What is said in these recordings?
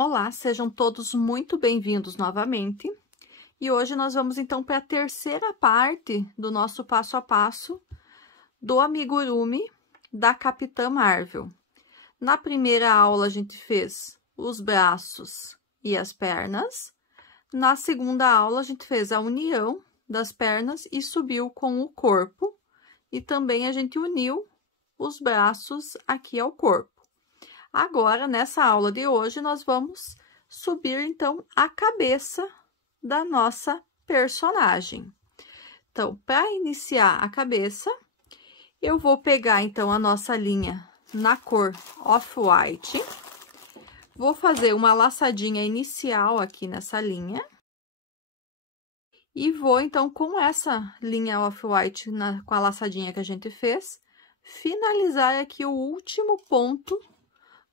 Olá, sejam todos muito bem-vindos novamente. E hoje nós vamos então para a terceira parte do nosso passo a passo do amigurumi da Capitã Marvel. Na primeira aula a gente fez os braços e as pernas. Na segunda aula a gente fez a união das pernas e subiu com o corpo. E também a gente uniu os braços aqui ao corpo. Agora, nessa aula de hoje, nós vamos subir, então, a cabeça da nossa personagem. Então, para iniciar a cabeça, eu vou pegar, então, a nossa linha na cor Off-White. Vou fazer uma laçadinha inicial aqui nessa linha. E vou, então, com essa linha Off-White, com a laçadinha que a gente fez, finalizar aqui o último ponto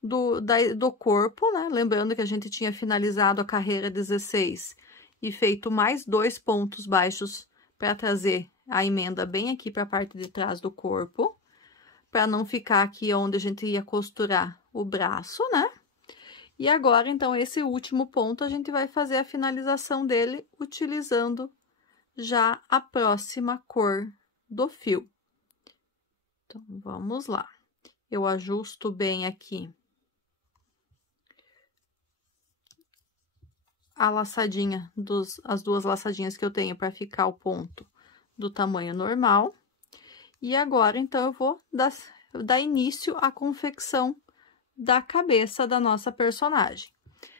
do corpo, né? Lembrando que a gente tinha finalizado a carreira 16 e feito mais 2 pontos baixos para trazer a emenda bem aqui para a parte de trás do corpo, para não ficar aqui onde a gente ia costurar o braço, né? E agora, então, esse último ponto, a gente vai fazer a finalização dele utilizando já a próxima cor do fio. Então, vamos lá. Eu ajusto bem aqui a laçadinha, as duas laçadinhas que eu tenho para ficar o ponto do tamanho normal. E agora, então, eu vou dar início à confecção da cabeça da nossa personagem.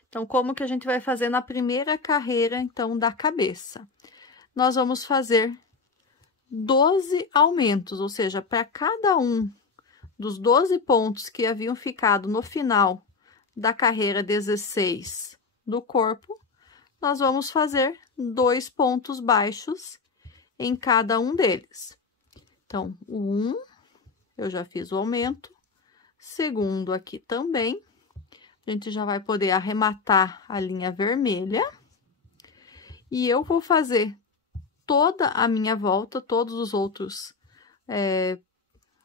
Então, como que a gente vai fazer na primeira carreira, então, da cabeça? Nós vamos fazer 12 aumentos, ou seja, para cada um dos 12 pontos que haviam ficado no final da carreira 16 do corpo, nós vamos fazer 2 pontos baixos em cada um deles. Então, o 1, eu já fiz o aumento, segundo aqui também, a gente já vai poder arrematar a linha vermelha, e eu vou fazer toda a minha volta, todos os outros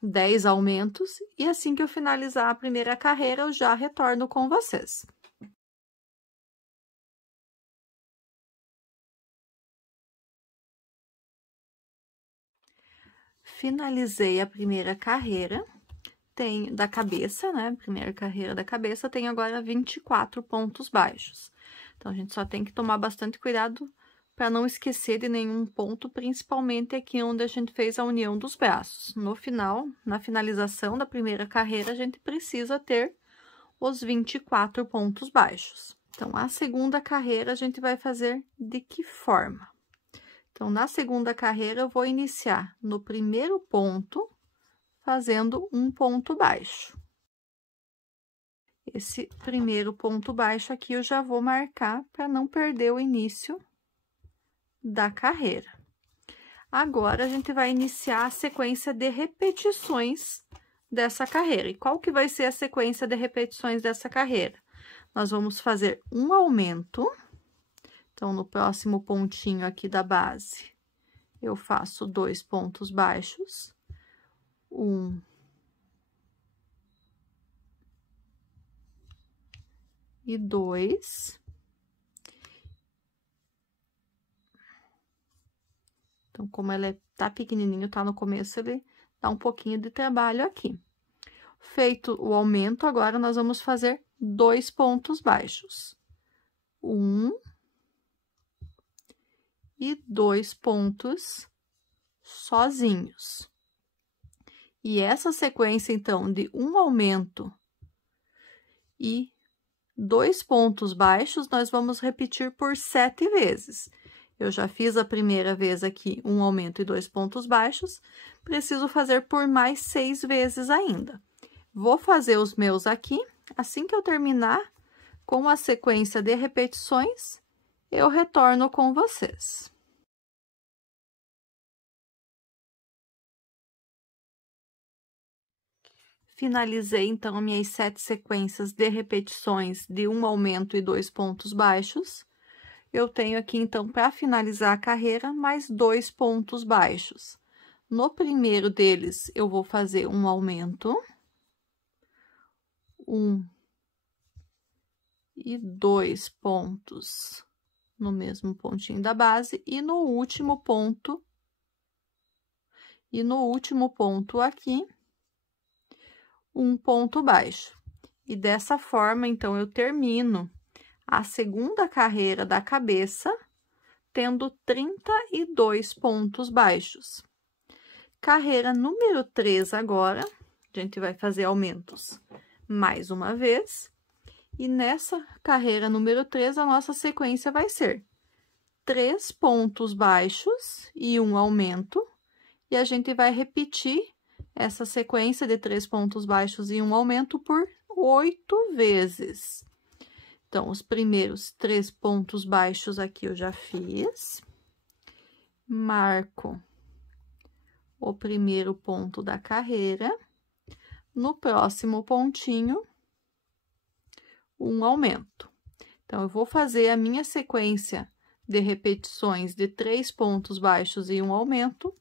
10 aumentos, e assim que eu finalizar a primeira carreira, eu já retorno com vocês. Finalizei a primeira carreira da cabeça, né? Primeira carreira da cabeça, tem agora 24 pontos baixos. Então, a gente só tem que tomar bastante cuidado para não esquecer de nenhum ponto, principalmente aqui onde a gente fez a união dos braços. No final, na finalização da primeira carreira, a gente precisa ter os 24 pontos baixos. Então, a segunda carreira, a gente vai fazer de que forma? Então, na segunda carreira, eu vou iniciar no primeiro ponto, fazendo um ponto baixo. Esse primeiro ponto baixo aqui, eu já vou marcar para não perder o início da carreira. Agora, a gente vai iniciar a sequência de repetições dessa carreira. E qual que vai ser a sequência de repetições dessa carreira? Nós vamos fazer um aumento. Então, no próximo pontinho aqui da base, eu faço 2 pontos baixos. 1 e 2. Então, como ele tá pequenininho, tá no começo, ele dá um pouquinho de trabalho aqui. Feito o aumento, agora nós vamos fazer 2 pontos baixos. 1 e 2 pontos sozinhos. E essa sequência, então, de um aumento e 2 pontos baixos, nós vamos repetir por 7 vezes. Eu já fiz a primeira vez aqui um aumento e 2 pontos baixos, preciso fazer por mais 6 vezes ainda. Vou fazer os meus aqui, assim que eu terminar com a sequência de repetições, eu retorno com vocês. Finalizei, então, minhas 7 sequências de repetições de um aumento e 2 pontos baixos. Eu tenho aqui, então, para finalizar a carreira, mais 2 pontos baixos. No primeiro deles, eu vou fazer um aumento. 1 e 2 pontos no mesmo pontinho da base e no último ponto aqui, um ponto baixo. E dessa forma, então, eu termino a segunda carreira da cabeça, tendo 32 pontos baixos. Carreira número 3 agora, a gente vai fazer aumentos mais uma vez. E nessa carreira número 3, a nossa sequência vai ser 3 pontos baixos e um aumento. E a gente vai repetir essa sequência de 3 pontos baixos e um aumento por 8 vezes. Então, os primeiros 3 pontos baixos aqui eu já fiz. Marco o primeiro ponto da carreira. No próximo pontinho, um aumento. Então, eu vou fazer a minha sequência de repetições de 3 pontos baixos e um aumento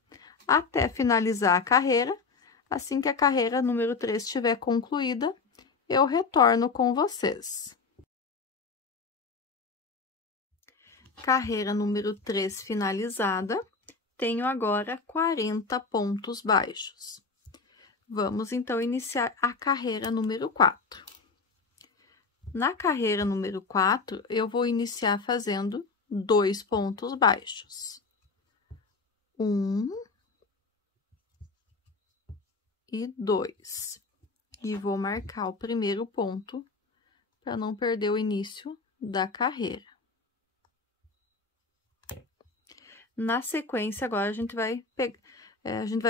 até finalizar a carreira. Assim que a carreira número 3 estiver concluída, eu retorno com vocês. Carreira número 3 finalizada, tenho agora 40 pontos baixos. Vamos, então, iniciar a carreira número 4. Na carreira número 4, eu vou iniciar fazendo 2 pontos baixos. 1 e 2. E vou marcar o primeiro ponto para não perder o início da carreira. Na sequência, agora, a gente vai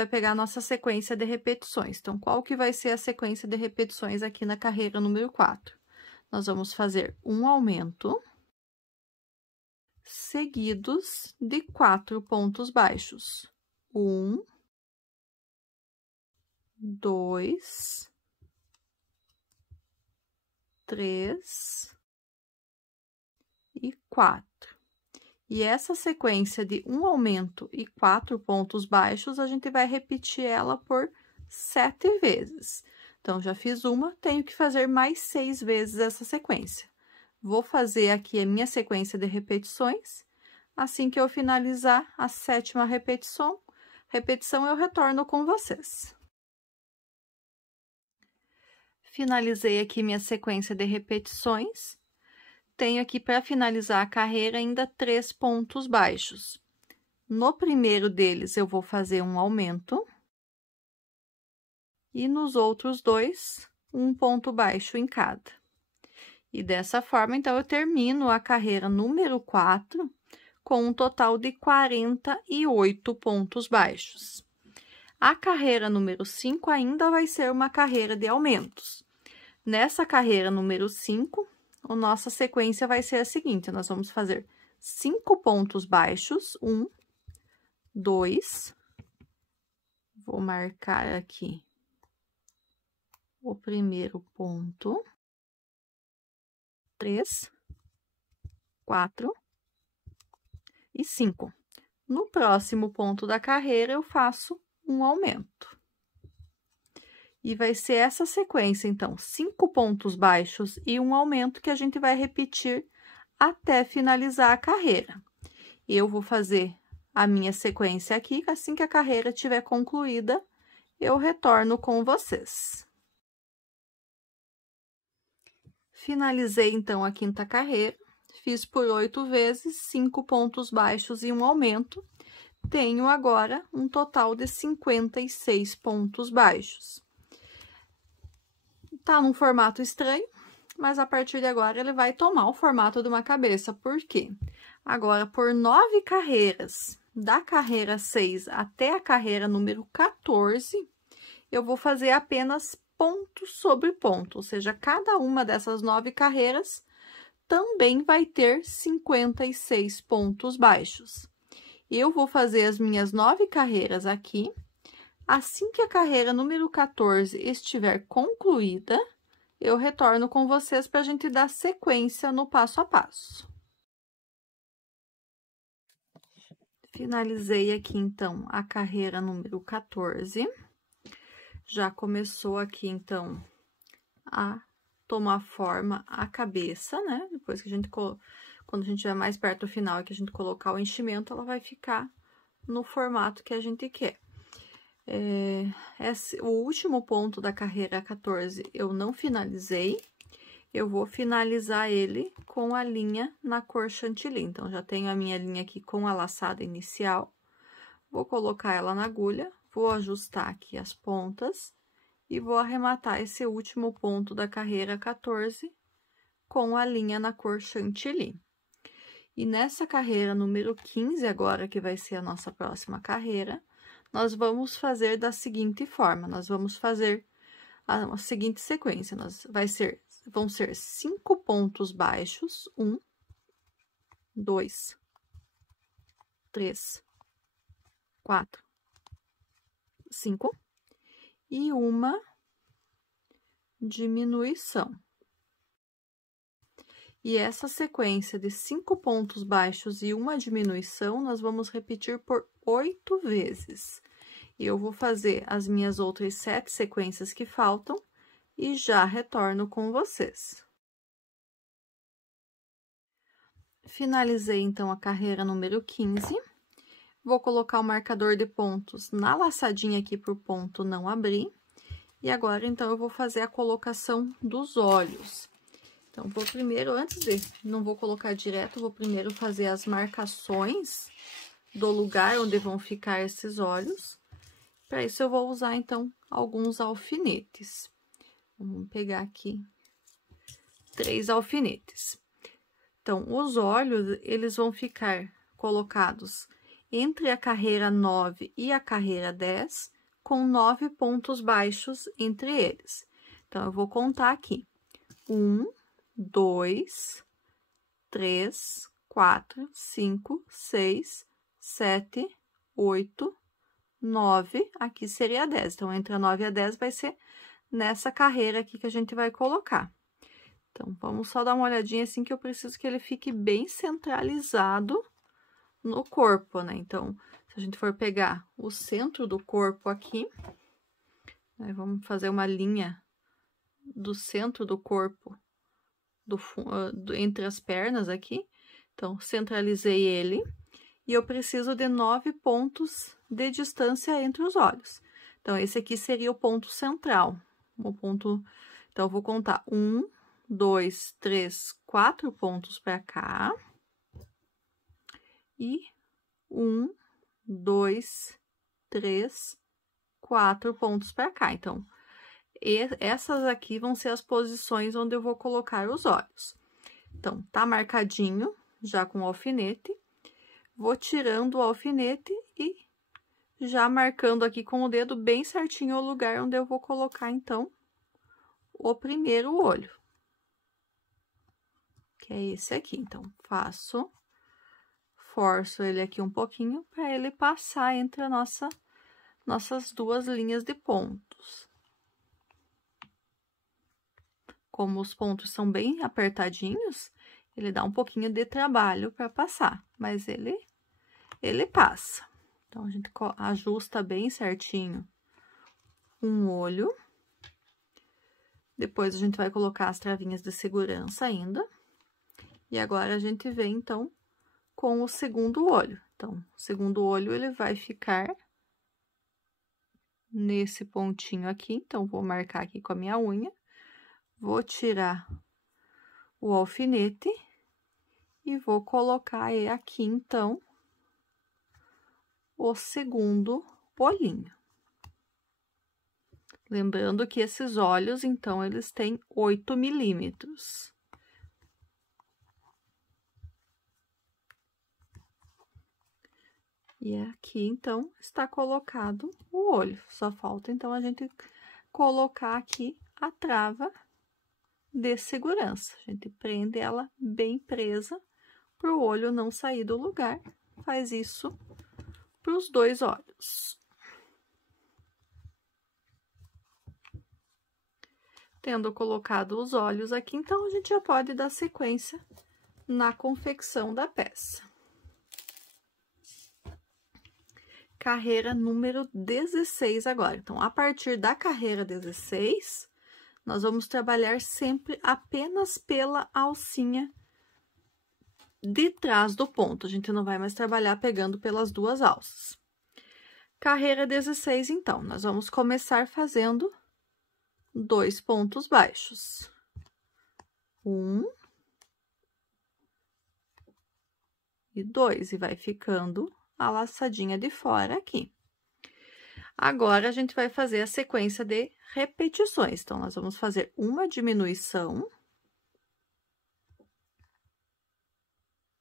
pegar a nossa sequência de repetições. Então, qual que vai ser a sequência de repetições aqui na carreira número 4? Nós vamos fazer um aumento, seguidos de 4 pontos baixos. 1, 2, 3 e 4. E essa sequência de um aumento e 4 pontos baixos, a gente vai repetir ela por 7 vezes. Então, já fiz uma, tenho que fazer mais 6 vezes essa sequência. Vou fazer aqui a minha sequência de repetições. Assim que eu finalizar a 7ª repetição, eu retorno com vocês. Finalizei aqui minha sequência de repetições. Tenho aqui, para finalizar a carreira, ainda 3 pontos baixos. No primeiro deles, eu vou fazer um aumento. E nos outros 2, um ponto baixo em cada. E dessa forma, então, eu termino a carreira número 4 com um total de 48 pontos baixos. A carreira número 5 ainda vai ser uma carreira de aumentos. Nessa carreira número 5, a nossa sequência vai ser a seguinte: nós vamos fazer 5 pontos baixos, 1, 2, vou marcar aqui o primeiro ponto, 3, 4 e 5. No próximo ponto da carreira, eu faço um aumento. E vai ser essa sequência, então, 5 pontos baixos e um aumento que a gente vai repetir até finalizar a carreira. Eu vou fazer a minha sequência aqui, assim que a carreira estiver concluída, eu retorno com vocês. Finalizei, então, a 5ª carreira, fiz por 8 vezes, 5 pontos baixos e um aumento. Tenho agora um total de 56 pontos baixos. Tá num formato estranho, mas a partir de agora ele vai tomar o formato de uma cabeça. Por quê? Agora, por 9 carreiras, da carreira 6 até a carreira número 14, eu vou fazer apenas ponto sobre ponto, ou seja, cada uma dessas 9 carreiras também vai ter 56 pontos baixos. Eu vou fazer as minhas 9 carreiras aqui. Assim que a carreira número 14 estiver concluída, eu retorno com vocês para a gente dar sequência no passo a passo. Finalizei aqui, então, a carreira número 14. Já começou aqui, então, a tomar forma a cabeça, né? Depois que a gente, quando a gente estiver mais perto do final e que a gente colocar o enchimento, ela vai ficar no formato que a gente quer. O último ponto da carreira 14 eu não finalizei. Eu vou finalizar ele com a linha na cor chantilly. Então, já tenho a minha linha aqui com a laçada inicial. Vou colocar ela na agulha, vou ajustar aqui as pontas e vou arrematar esse último ponto da carreira 14 com a linha na cor chantilly. E nessa carreira número 15 agora, que vai ser a nossa próxima carreira, nós vamos fazer da seguinte forma, nós vamos fazer a seguinte sequência, vão ser 5 pontos baixos, 1, 2, 3, 4, 5, e uma diminuição. E essa sequência de 5 pontos baixos e uma diminuição, nós vamos repetir por 8 vezes. E eu vou fazer as minhas outras 7 sequências que faltam e já retorno com vocês. Finalizei, então, a carreira número 15. Vou colocar o marcador de pontos na laçadinha aqui por ponto não abrir. E agora, então, eu vou fazer a colocação dos olhos. Então, vou primeiro, não vou colocar direto, vou primeiro fazer as marcações do lugar onde vão ficar esses olhos. Para isso, eu vou usar, então, alguns alfinetes. Vamos pegar aqui 3 alfinetes. Então, os olhos, eles vão ficar colocados entre a carreira 9 e a carreira 10, com 9 pontos baixos entre eles. Então, eu vou contar aqui. 1, 2, 3, 4, 5, 6, 7, 8, 9, aqui seria 10. Então, entre a 9 e a 10 vai ser nessa carreira aqui que a gente vai colocar. Então, vamos só dar uma olhadinha assim que eu preciso que ele fique bem centralizado no corpo, né? Então, se a gente for pegar o centro do corpo aqui, né, vamos fazer uma linha do centro do corpo, entre as pernas aqui. Então, centralizei ele e eu preciso de 9 pontos de distância entre os olhos. Então, esse aqui seria o ponto central. Então, eu vou contar 1, 2, 3, 4 pontos para cá. E 1, 2, 3, 4 pontos para cá. Então, essas aqui vão ser as posições onde eu vou colocar os olhos. Então, tá marcadinho, já com o alfinete. Vou tirando o alfinete e já marcando aqui com o dedo bem certinho o lugar onde eu vou colocar, então, o primeiro olho. Que é esse aqui. Então, forço ele aqui um pouquinho para ele passar entre nossas duas linhas de pontos. Como os pontos são bem apertadinhos, ele dá um pouquinho de trabalho para passar, mas ele passa. Então, a gente ajusta bem certinho um olho. Depois, a gente vai colocar as travinhas de segurança ainda. E agora, a gente vem, então, com o segundo olho. Então, o segundo olho, ele vai ficar nesse pontinho aqui. Então, vou marcar aqui com a minha unha. Vou tirar o alfinete e vou colocar aqui, então, o segundo olhinho. Lembrando que esses olhos, então, eles têm 8 milímetros. E aqui, então, está colocado o olho. Só falta, então, a gente colocar aqui a trava de segurança. A gente prende ela bem presa para o olho não sair do lugar. Faz isso para os 2 olhos. Tendo colocado os olhos aqui, então, a gente já pode dar sequência na confecção da peça. Carreira número 16 agora. Então, a partir da carreira 16, nós vamos trabalhar sempre apenas pela alcinha de trás do ponto. A gente não vai mais trabalhar pegando pelas duas alças. Carreira 16, então, nós vamos começar fazendo 2 pontos baixos. 1 e 2, e vai ficando a laçadinha de fora aqui. Agora, a gente vai fazer a sequência de repetições. Então, nós vamos fazer uma diminuição.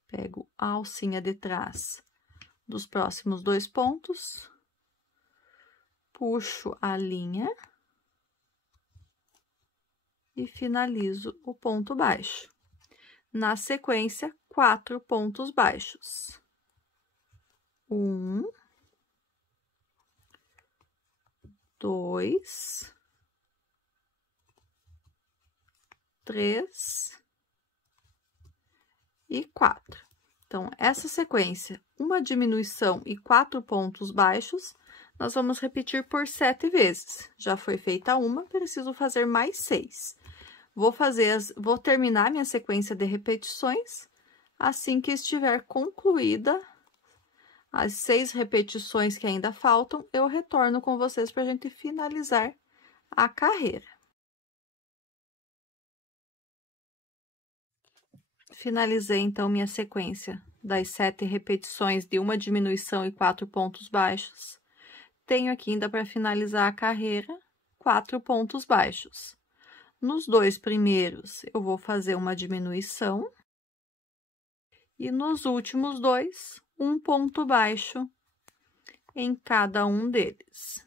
Pego a alcinha de trás dos próximos 2 pontos. Puxo a linha. E finalizo o ponto baixo. Na sequência, 4 pontos baixos. 1, 2, 3 e 4. Então, essa sequência, uma diminuição e 4 pontos baixos, nós vamos repetir por 7 vezes. Já foi feita uma, preciso fazer mais 6. Vou terminar minha sequência de repetições. Assim que estiver concluída as 6 repetições que ainda faltam, eu retorno com vocês para a gente finalizar a carreira. Finalizei, então, minha sequência das 7 repetições de uma diminuição e 4 pontos baixos. Tenho aqui ainda para finalizar a carreira 4 pontos baixos. Nos 2 primeiros, eu vou fazer uma diminuição. E nos últimos 2, um ponto baixo em cada um deles.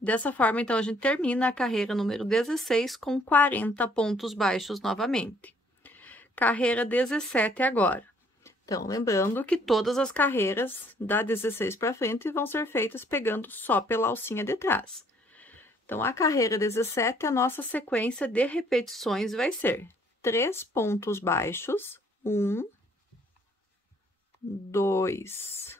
Dessa forma, então, a gente termina a carreira número 16 com 40 pontos baixos novamente. Carreira 17 agora. Então, lembrando que todas as carreiras da 16 para frente vão ser feitas pegando só pela alcinha de trás. Então, a carreira 17, a nossa sequência de repetições vai ser 3 pontos baixos, 1, 2,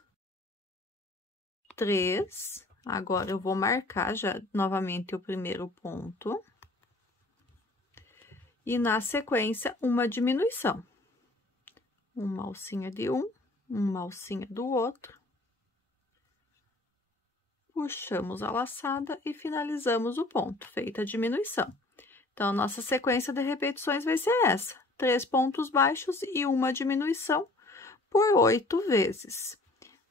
3. Agora, eu vou marcar já novamente o primeiro ponto. E na sequência, uma diminuição. Uma alcinha de um, uma alcinha do outro. Puxamos a laçada e finalizamos o ponto, feita a diminuição. Então, a nossa sequência de repetições vai ser essa: 3 pontos baixos e uma diminuição por 8 vezes.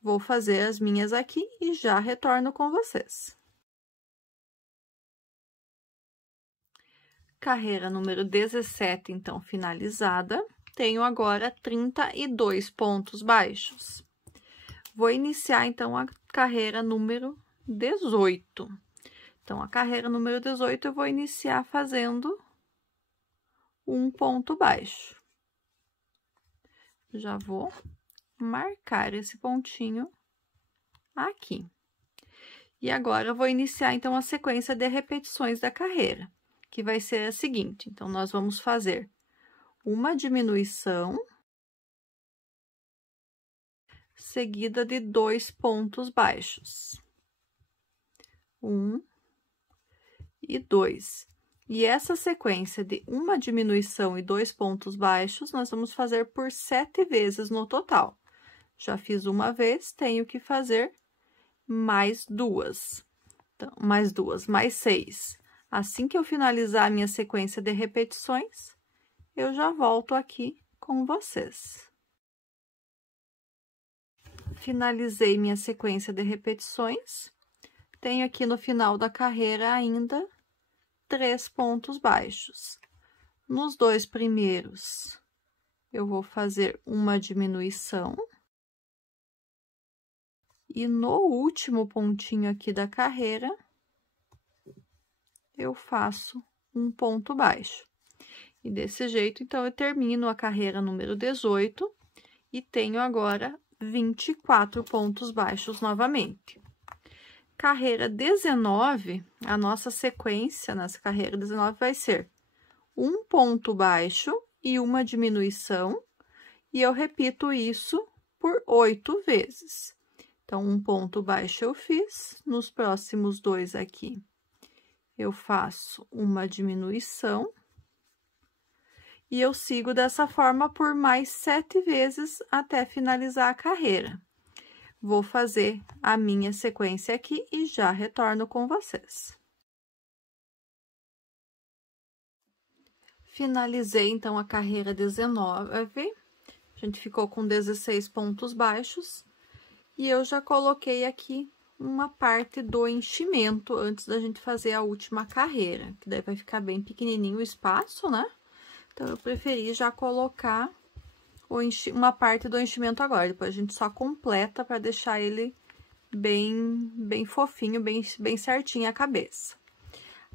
Vou fazer as minhas aqui e já retorno com vocês. Carreira número 17, então, finalizada. Tenho agora 32 pontos baixos. Vou iniciar, então, a carreira número 18. Então, a carreira número 18, eu vou iniciar fazendo um ponto baixo. Já vou marcar esse pontinho aqui. E agora, eu vou iniciar, então, a sequência de repetições da carreira, que vai ser a seguinte. Então, nós vamos fazer uma diminuição, seguida de 2 pontos baixos. 1 e 2. E essa sequência de uma diminuição e 2 pontos baixos, nós vamos fazer por 7 vezes no total. Já fiz uma vez, tenho que fazer mais 2. Então, mais 6. Assim que eu finalizar a minha sequência de repetições, eu já volto aqui com vocês. Finalizei minha sequência de repetições. Tenho aqui no final da carreira ainda 3 pontos baixos. Nos 2 primeiros, eu vou fazer uma diminuição. E no último pontinho aqui da carreira, eu faço um ponto baixo. E desse jeito, então, eu termino a carreira número 18 e tenho agora 24 pontos baixos novamente. Carreira 19, a nossa sequência nessa carreira 19 vai ser um ponto baixo e uma diminuição, e eu repito isso por 8 vezes. Então, um ponto baixo eu fiz, nos próximos 2 aqui, eu faço uma diminuição e eu sigo dessa forma por mais 7 vezes até finalizar a carreira. Vou fazer a minha sequência aqui e já retorno com vocês. Finalizei, então, a carreira 19, a gente ficou com 16 pontos baixos, e eu já coloquei aqui uma parte do enchimento antes da gente fazer a última carreira, que daí vai ficar bem pequenininho o espaço, né? Então, eu preferi já colocar uma parte do enchimento agora, depois a gente só completa para deixar ele bem fofinho, bem certinho a cabeça.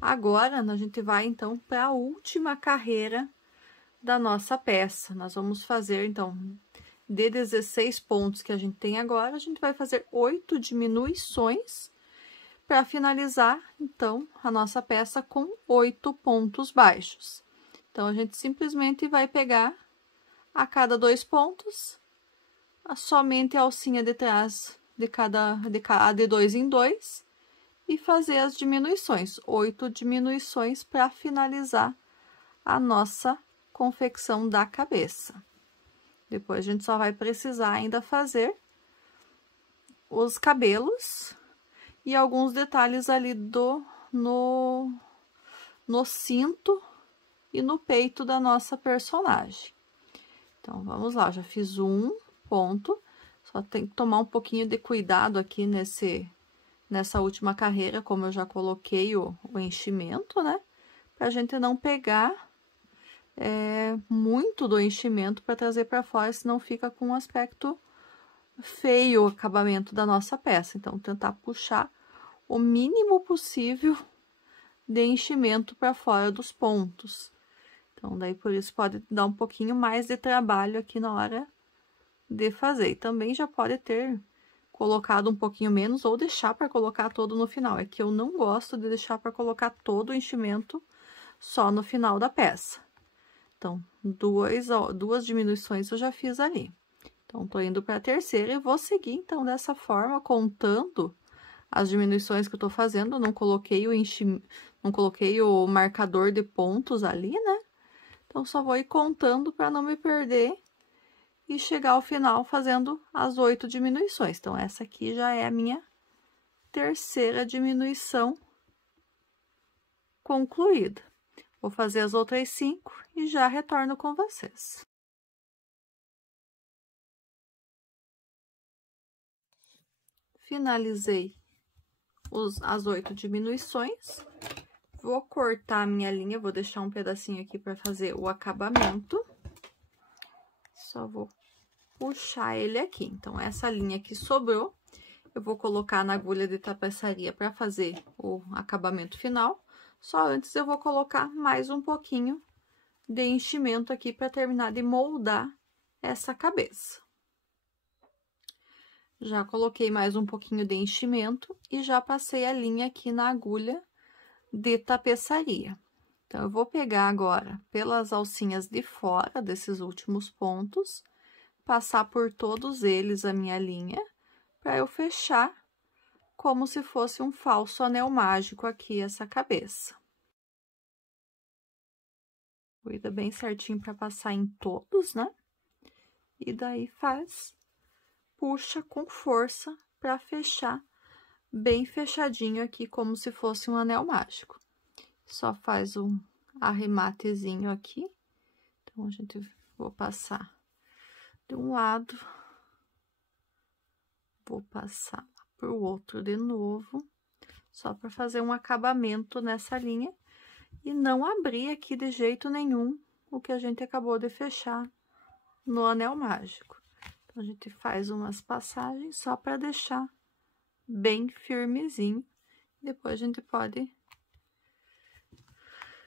Agora, a gente vai, então, para a última carreira da nossa peça. Nós vamos fazer, então, de 16 pontos que a gente tem agora, a gente vai fazer 8 diminuições para finalizar, então, a nossa peça com 8 pontos baixos. Então, a gente simplesmente vai pegar a cada 2 pontos, somente a alcinha de trás de 2 em 2, e fazer as diminuições, 8 diminuições para finalizar a nossa confecção da cabeça. Depois, a gente só vai precisar ainda fazer os cabelos e alguns detalhes ali no cinto e no peito da nossa personagem. Então, vamos lá, já fiz um ponto, só tem que tomar um pouquinho de cuidado aqui nessa última carreira, como eu já coloquei o enchimento, né? Pra gente não pegar muito do enchimento para trazer para fora, senão fica com um aspecto feio o acabamento da nossa peça. Então, tentar puxar o mínimo possível de enchimento para fora dos pontos. Então, daí por isso pode dar um pouquinho mais de trabalho aqui na hora de fazer. E também já pode ter colocado um pouquinho menos ou deixar para colocar todo no final. É que eu não gosto de deixar para colocar todo o enchimento só no final da peça. Então, duas diminuições eu já fiz ali. Então, tô indo para a terceira e vou seguir, então, dessa forma, contando as diminuições que eu tô fazendo. Não coloquei o marcador de pontos ali, né? Então, só vou ir contando para não me perder e chegar ao final fazendo as 8 diminuições. Então, essa aqui já é a minha terceira diminuição concluída. Vou fazer as outras 5 e já retorno com vocês. Finalizei as 8 diminuições. Vou cortar a minha linha, vou deixar um pedacinho aqui para fazer o acabamento. Só vou puxar ele aqui. Então, essa linha que sobrou, eu vou colocar na agulha de tapeçaria para fazer o acabamento final. Só antes eu vou colocar mais um pouquinho de enchimento aqui para terminar de moldar essa cabeça. Já coloquei mais um pouquinho de enchimento e já passei a linha aqui na agulha de tapeçaria. Então, eu vou pegar agora pelas alcinhas de fora desses últimos pontos, passar por todos eles a minha linha, para eu fechar como se fosse um falso anel mágico aqui essa cabeça. Cuida bem certinho para passar em todos, né? E daí puxa com força para fechar bem fechadinho aqui, como se fosse um anel mágico. Só faz um arrematezinho aqui. Então, vou passar de um lado, vou passar para o outro de novo, só para fazer um acabamento nessa linha e não abrir aqui de jeito nenhum o que a gente acabou de fechar no anel mágico. Então, a gente faz umas passagens só para deixar bem firmezinho. Depois, a gente pode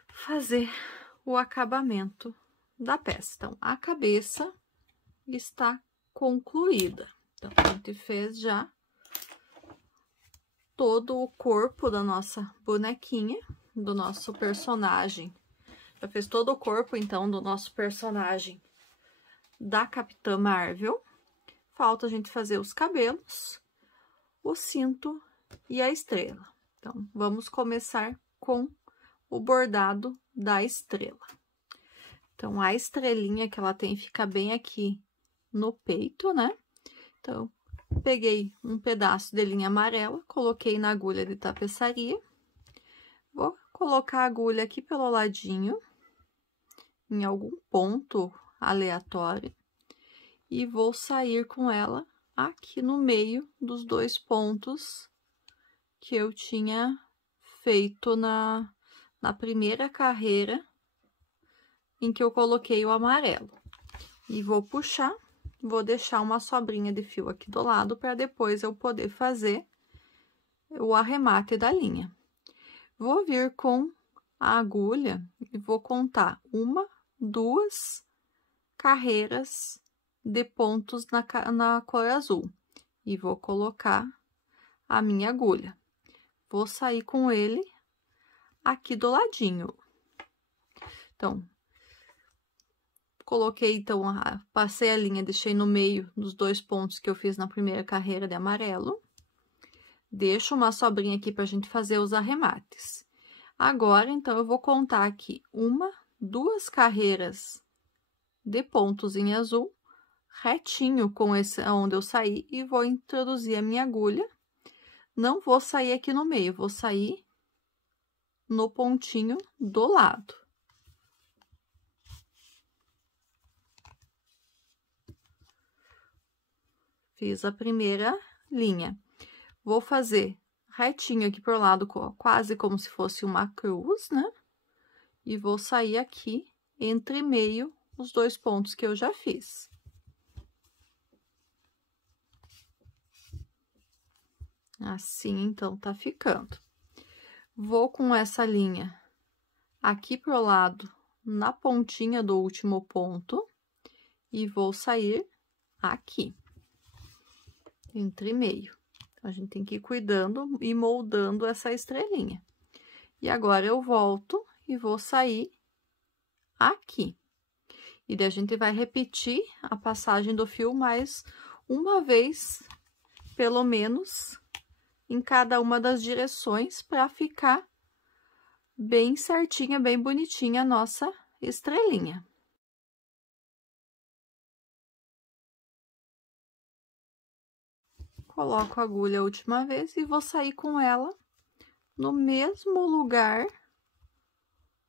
fazer o acabamento da peça. Então, a cabeça está concluída. Então, a gente fez já todo o corpo da nossa bonequinha, do nosso personagem. Já fez todo o corpo, então, do nosso personagem da Capitã Marvel. Falta a gente fazer os cabelos, o cinto e a estrela. Então, vamos começar com o bordado da estrela. Então, a estrelinha que ela tem fica bem aqui no peito, né? Então, peguei um pedaço de linha amarela, coloquei na agulha de tapeçaria. Vou colocar a agulha aqui pelo ladinho, em algum ponto aleatório, e vou sair com ela aqui no meio dos dois pontos que eu tinha feito na primeira carreira em que eu coloquei o amarelo. E vou puxar, vou deixar uma sobrinha de fio aqui do lado para depois eu poder fazer o arremate da linha. Vou vir com a agulha e vou contar 1, 2 carreiras de pontos na cor azul. E vou colocar a minha agulha. Vou sair com ele aqui do ladinho. Então, coloquei, então, passei a linha, deixei no meio dos dois pontos que eu fiz na primeira carreira de amarelo. Deixo uma sobrinha aqui pra gente fazer os arremates. Agora, então, eu vou contar aqui 1, 2 carreiras de pontos em azul, retinho com esse onde eu saí, e vou introduzir a minha agulha. Não vou sair aqui no meio, vou sair no pontinho do lado. Fiz a primeira linha. Vou fazer retinho aqui pro lado, quase como se fosse uma cruz, né? E vou sair aqui entre meio os dois pontos que eu já fiz. Assim, então, tá ficando. Vou com essa linha aqui pro lado, na pontinha do último ponto, e vou sair aqui, entre meio. Então, a gente tem que ir cuidando e moldando essa estrelinha. E agora, eu volto e vou sair aqui. E daí, a gente vai repetir a passagem do fio mais uma vez, pelo menos, em cada uma das direções, para ficar bem certinha, bem bonitinha a nossa estrelinha. Coloco a agulha a última vez e vou sair com ela no mesmo lugar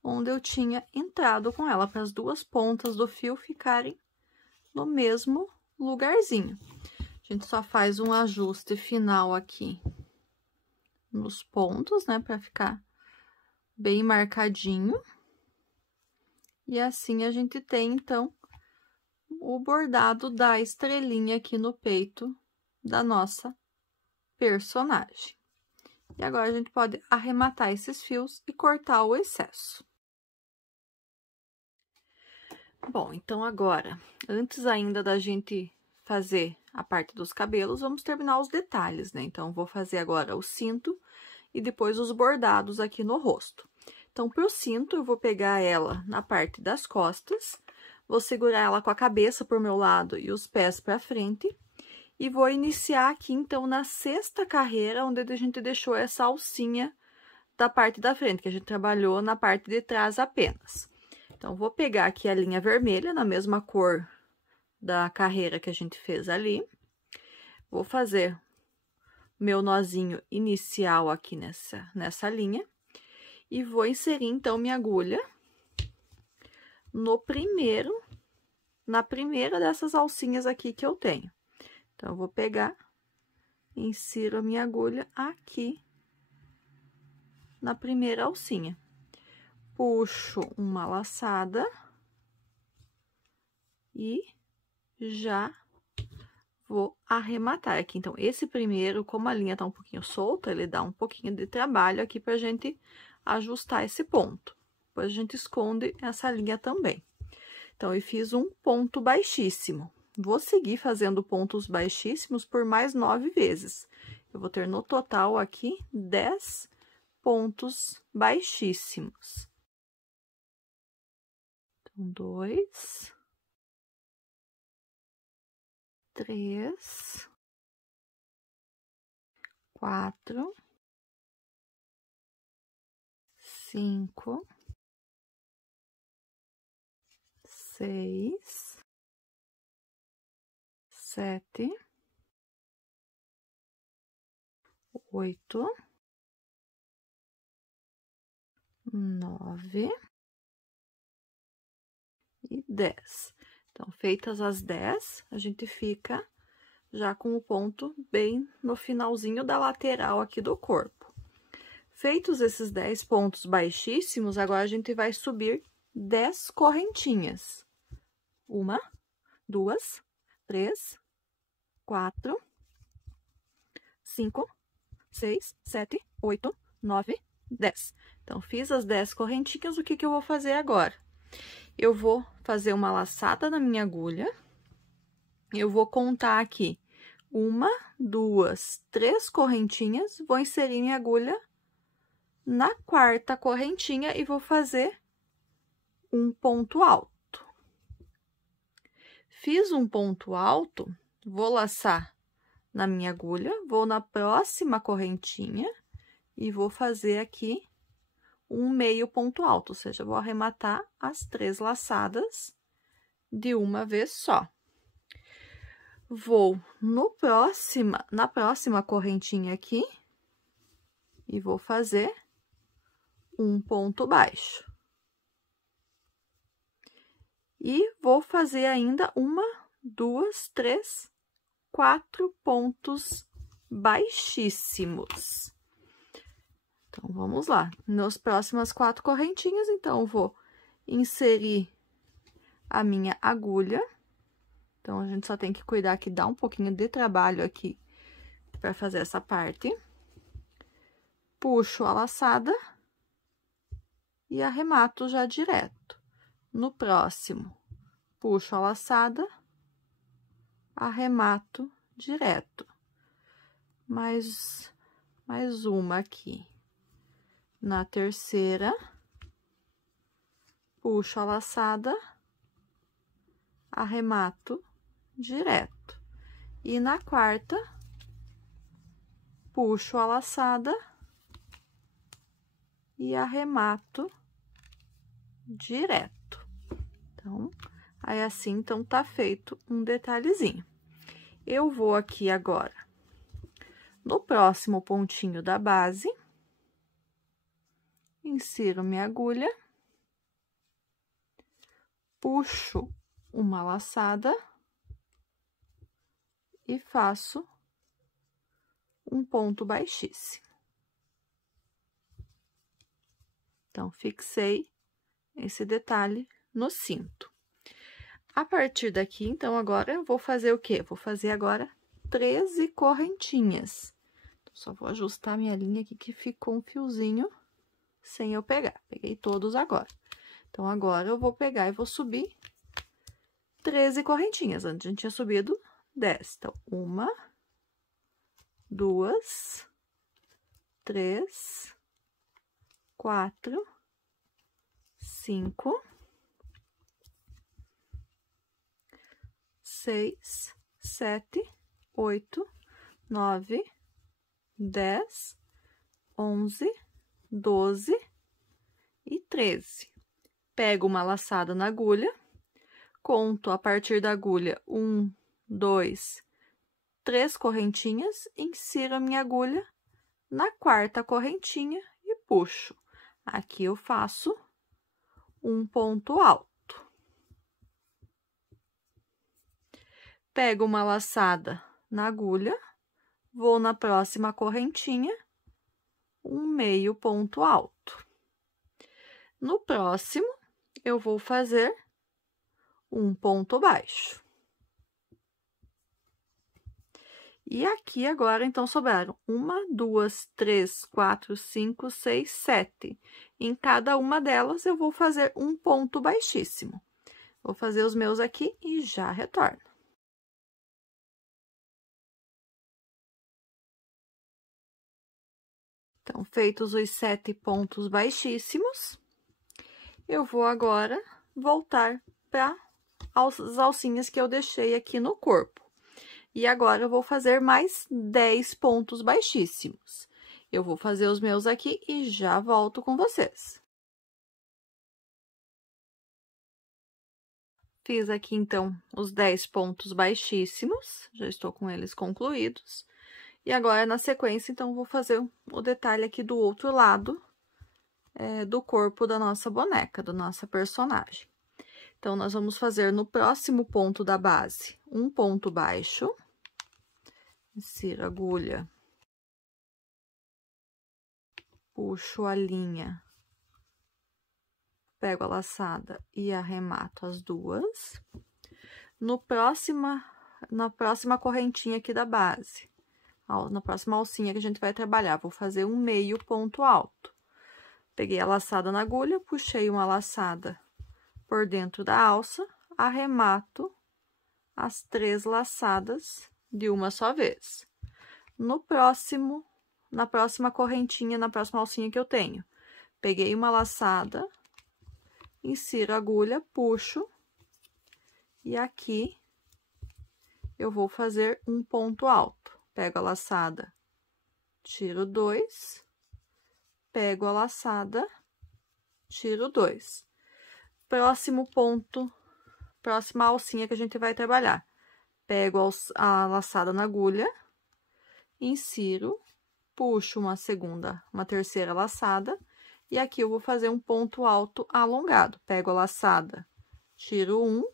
onde eu tinha entrado com ela, para as duas pontas do fio ficarem no mesmo lugarzinho. A gente só faz um ajuste final aqui nos pontos, né, para ficar bem marcadinho. E assim a gente tem, então, o bordado da estrelinha aqui no peito da nossa personagem. E agora, a gente pode arrematar esses fios e cortar o excesso. Bom, então agora, antes ainda da gente fazer a parte dos cabelos, vamos terminar os detalhes, né? Então, vou fazer agora o cinto e depois os bordados aqui no rosto. Então, pro cinto, eu vou pegar ela na parte das costas, vou segurar ela com a cabeça pro meu lado e os pés pra frente, e vou iniciar aqui, então, na 6ª carreira, onde a gente deixou essa alcinha da parte da frente, que a gente trabalhou na parte de trás apenas. Então, vou pegar aqui a linha vermelha, na mesma cor da carreira que a gente fez ali. Vou fazer meu nozinho inicial aqui nessa linha. E vou inserir, então, minha agulha na primeira dessas alcinhas aqui que eu tenho. Então, eu vou pegar, insiro a minha agulha aqui na primeira alcinha. Puxo uma laçada e já vou arrematar aqui. Então, esse primeiro, como a linha tá um pouquinho solta, ele dá um pouquinho de trabalho aqui pra gente ajustar esse ponto. Depois, a gente esconde essa linha também. Então, eu fiz um ponto baixíssimo. Vou seguir fazendo pontos baixíssimos por mais 9 vezes. Eu vou ter no total aqui 10 pontos baixíssimos. Então, 2, 3, 4, 5, 6, 7, 8, 9 e 10. Então, feitas as 10, a gente fica já com o ponto bem no finalzinho da lateral aqui do corpo. Feitos esses 10 pontos baixíssimos, agora a gente vai subir 10 correntinhas. 1, 2, 3, 4, 5, 6, 7, 8, 9, 10. Então, fiz as 10 correntinhas, o que que eu vou fazer agora? Eu vou fazer uma laçada na minha agulha, eu vou contar aqui 1, 2, 3 correntinhas, vou inserir minha agulha na quarta correntinha e vou fazer um ponto alto. Fiz um ponto alto, vou laçar na minha agulha, vou na próxima correntinha e vou fazer aqui um meio ponto alto, ou seja, vou arrematar as 3 laçadas de uma vez só. Vou na próxima correntinha aqui e vou fazer um ponto baixo. E vou fazer ainda 1, 2, 3, 4 pontos baixíssimos. Então, vamos lá. Nas próximas 4 correntinhas, então, eu vou inserir a minha agulha. Então, a gente só tem que cuidar que dá um pouquinho de trabalho aqui para fazer essa parte. Puxo a laçada e arremato já direto. No próximo, puxo a laçada, arremato direto. Mais uma aqui. Na terceira, puxo a laçada, arremato direto. E na quarta, puxo a laçada e arremato direto. Então, aí assim, então, tá feito um detalhezinho. Eu vou aqui agora no próximo pontinho da base, insiro minha agulha, puxo uma laçada e faço um ponto baixíssimo. Então, fixei esse detalhe no cinto. A partir daqui, então, agora eu vou fazer o quê? Vou fazer agora 13 correntinhas. Então, só vou ajustar minha linha aqui que ficou um fiozinho sem eu pegar. Peguei todos agora. Então, agora eu vou pegar e vou subir 13 correntinhas. Antes a gente tinha subido 10. Então, 1, 2, 3, 4, 5, 6, 7, 8, 9, 10, 11, 12 e 13. Pego uma laçada na agulha, conto a partir da agulha 1, 2, 3 correntinhas, insiro a minha agulha na quarta correntinha e puxo. Aqui eu faço um ponto alto. Pego uma laçada na agulha, vou na próxima correntinha, um meio ponto alto. No próximo, eu vou fazer um ponto baixo. E aqui agora, então, sobraram 1, 2, 3, 4, 5, 6, 7. Em cada uma delas, eu vou fazer um ponto baixíssimo. Vou fazer os meus aqui e já retorno. Então, feitos os 7 pontos baixíssimos, eu vou agora voltar para as alcinhas que eu deixei aqui no corpo. E agora, eu vou fazer mais 10 pontos baixíssimos. Eu vou fazer os meus aqui e já volto com vocês. Fiz aqui, então, os 10 pontos baixíssimos, já estou com eles concluídos. E agora, na sequência, então, vou fazer o detalhe aqui do outro lado do corpo da nossa boneca, da nossa personagem. Então, nós vamos fazer no próximo ponto da base, um ponto baixo, insiro a agulha, puxo a linha, pego a laçada e arremato as duas. Na próxima correntinha aqui da base, na próxima alcinha que a gente vai trabalhar, vou fazer um meio ponto alto. Peguei a laçada na agulha, puxei uma laçada por dentro da alça, arremato as 3 laçadas de uma só vez. Na próxima correntinha, na próxima alcinha que eu tenho, peguei uma laçada, insiro a agulha, puxo, e aqui eu vou fazer um ponto alto. Pego a laçada, tiro 2, pego a laçada, tiro 2. Próximo ponto, próxima alcinha que a gente vai trabalhar. Pego a laçada na agulha, insiro, puxo uma terceira laçada, e aqui eu vou fazer um ponto alto alongado. Pego a laçada, tiro 1,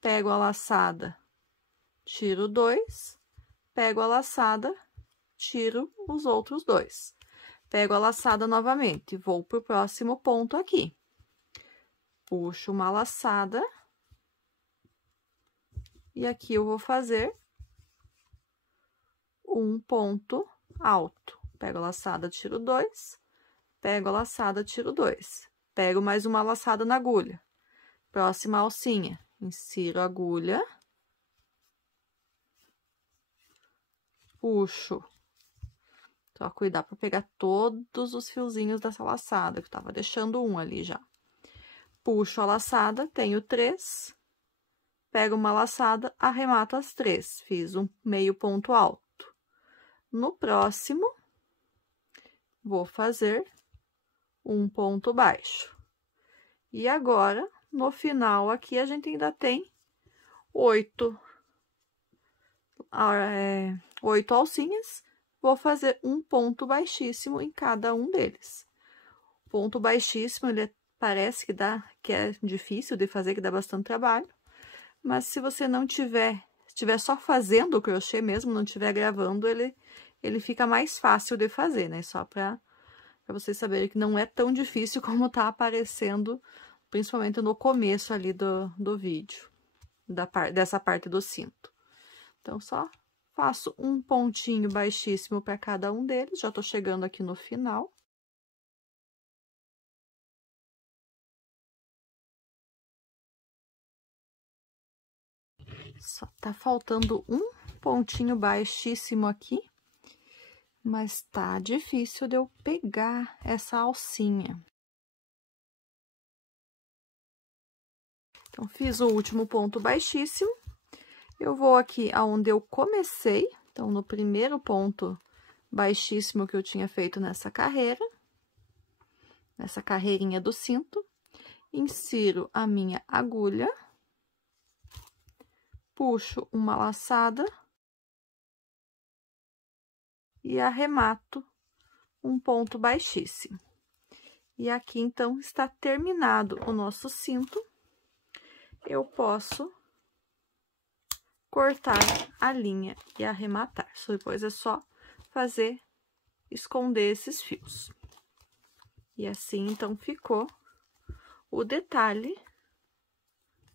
pego a laçada, tiro 2, pego a laçada, tiro os outros 2. Pego a laçada novamente, vou pro próximo ponto aqui. Puxo uma laçada, e aqui eu vou fazer um ponto alto. Pego a laçada, tiro 2, pego a laçada, tiro 2. Pego mais uma laçada na agulha. Próxima alcinha, insiro a agulha, puxo. Só cuidar para pegar todos os fiozinhos dessa laçada, que eu tava deixando um ali já. Puxo a laçada, tenho 3, pego uma laçada, arremato as 3, fiz um meio ponto alto. No próximo, vou fazer um ponto baixo. E agora, no final aqui, a gente ainda tem 8 alcinhas. Vou fazer um ponto baixíssimo em cada um deles. Ponto baixíssimo, ele parece que é difícil de fazer, que dá bastante trabalho. Mas se você não estiver só fazendo o crochê mesmo, não estiver gravando, ele fica mais fácil de fazer, né? Só para vocês saberem que não é tão difícil como tá aparecendo, principalmente no começo ali do vídeo, dessa parte do cinto. Então, só faço um pontinho baixíssimo para cada um deles, já tô chegando aqui no final. Só tá faltando um pontinho baixíssimo aqui, mas tá difícil de eu pegar essa alcinha. Então, fiz o último ponto baixíssimo. Eu vou aqui aonde eu comecei, então, no primeiro ponto baixíssimo que eu tinha feito nessa carreirinha do cinto, insiro a minha agulha, puxo uma laçada e arremato um ponto baixíssimo. E aqui, então, está terminado o nosso cinto. Eu posso cortar a linha e arrematar. Depois é só esconder esses fios. E assim, então, ficou o detalhe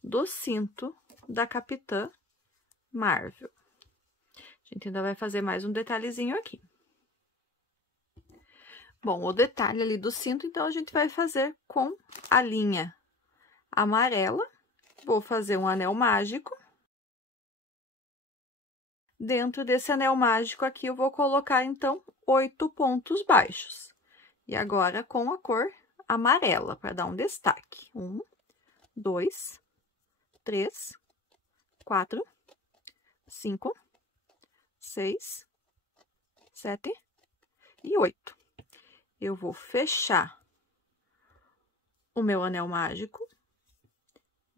do cinto da Capitã Marvel. A gente ainda vai fazer mais um detalhezinho aqui. Bom, o detalhe ali do cinto, então, a gente vai fazer com a linha amarela. Vou fazer um anel mágico. Dentro desse anel mágico aqui, eu vou colocar, então, 8 pontos baixos. E agora, com a cor amarela, para dar um destaque. 1, 2, 3, 4, 5, 6, 7 e 8. Eu vou fechar o meu anel mágico,